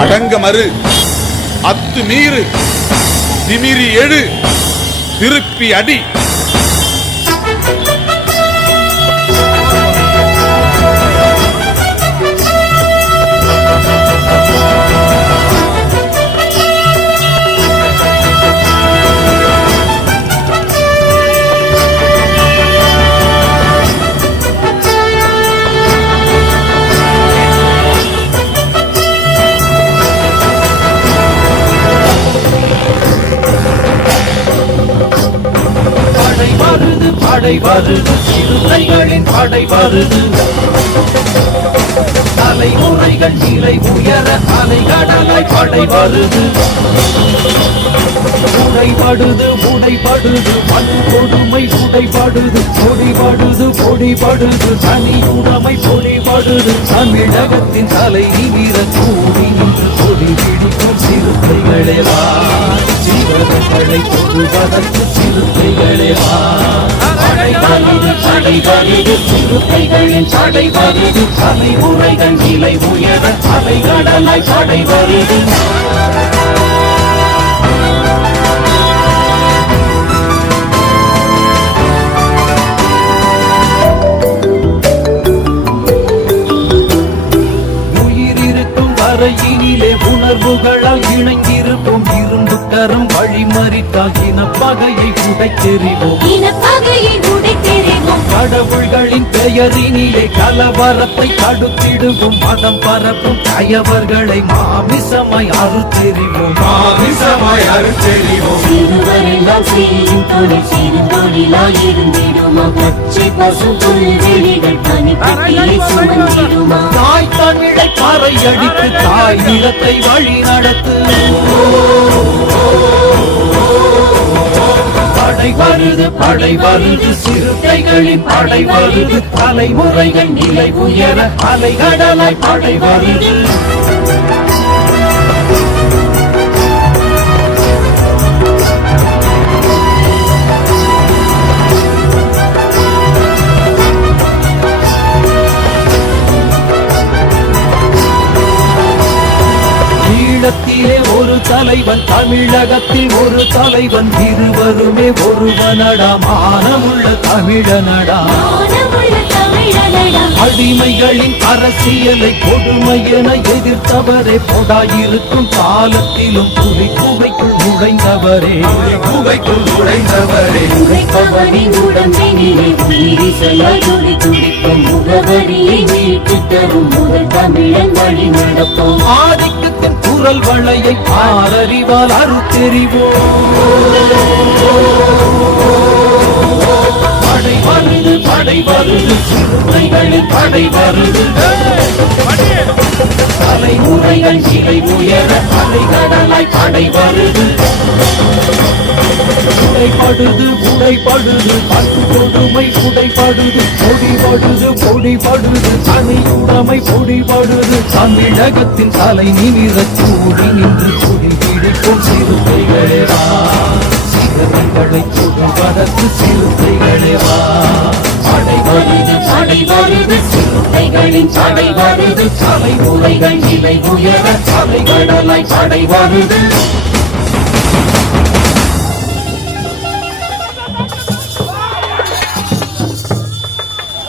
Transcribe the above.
அடங்க மறு, அத்துமீறு, திமிரி எழு, திருப்பி அடி. படை வருது, சிறுத்தைகளின் படை வருது. தலைமுறைகள் நிலை உயர அலைகடலாய் படை வருது. உடைபடுது உடைபடுது மண் கொடுமை உடைபடுது. பொடிபடுது பொடிபடுது தனியுடைமை பொடிபடுது. தமிழகத்தின் தலை நிமிர கூடி நின்று கொடி பிடிக்கும் சிறுத்தைகளே வா. சிவகங்களை தொடுவதற்கு சிறுத்தைகளே வா. படை வருது சிறுத்தைகளின் படை வருது. தலைமுறைகள் நிலை உயர அலைகடலாய் படை வருது. உயிரிருக்கும் வரையினிலே உணர்வுகளால் இணைந்திருக்கும் இரும்பு கரம் வழிமறித்தால் இனப்பகையை உடைத்தெறிவோம். கடவுள்களின் பெயரினிலே கலவரத்தை தடுத்திடுவோம். மதம் பரப்பும் கயவர்களை மாமிசமாய் அறுத்தெறிவோம். மாமிசமாய் அறுத்தெறிவோம். சிறுவரெல்லாம் செய்யும் தொழில் சிறு தொழிலாயிருந்திடுமா. பச்சை பசு புல்வெளிகள் பனிப்பட்டியை சுமந்திடுமா. தாய் தமிழை பறை அடித்து தாய் நிலத்தை வழி நடத்து. படை வருது படை வருது சிறுத்தைகளின் படை வருது. தலைமுறைகள் நிலை உயர அலைகடலாய் படை வருது. ஈழத்திலே ஒரு தலைவன், தமிழகத்தில் ஒரு தலைவன். இருவருமே ஒருவனடா, மானமுள்ள தமிழனடா. அடிமைகளின் அரசியலை கொடுமை என எதிர்த்தவரே. பொடாயிருக்கும் காலத்திலும் புலி குகைக்குள் நுழைந்தவரே. குகைக்குள் நுழைந்தவரே. உழைப்பவனின் உடம்பினிலே உயிரிசையாய் துடி துடிக்கும். முகவரியை மீட்டு தரும் முதல் தமிழன் வழி நடப்போம். ஆதிக்கத்தின் குரல் வளையை ஆரறிவால் அறுத்தெறிவோம். படை வருது படை வருது சிறுத்தைகளின் படை வருது. தலைமுறைகள் நிலை உயர அலைகடலாய் படை வருது. உடைபடுது உடைபடுது பட்டு கொடுமை உடைபடுது. பொடிபடுது பொடிபடுது தனியுடைமை பொடிபடுது. தமிழகத்தின் தலை நிமிர கூடி நின்று கொடி பிடிக்கும் சிறுத்தைகளே வா. சிறுத்தைகளை தொடுவதற்கு சிறுத்தைகளே வா. படை வருது படை வருது சிறுத்தைகளின் படை வருது. தலைமுறைகள் நிலை உயர அலைகடலாய் படை வருது.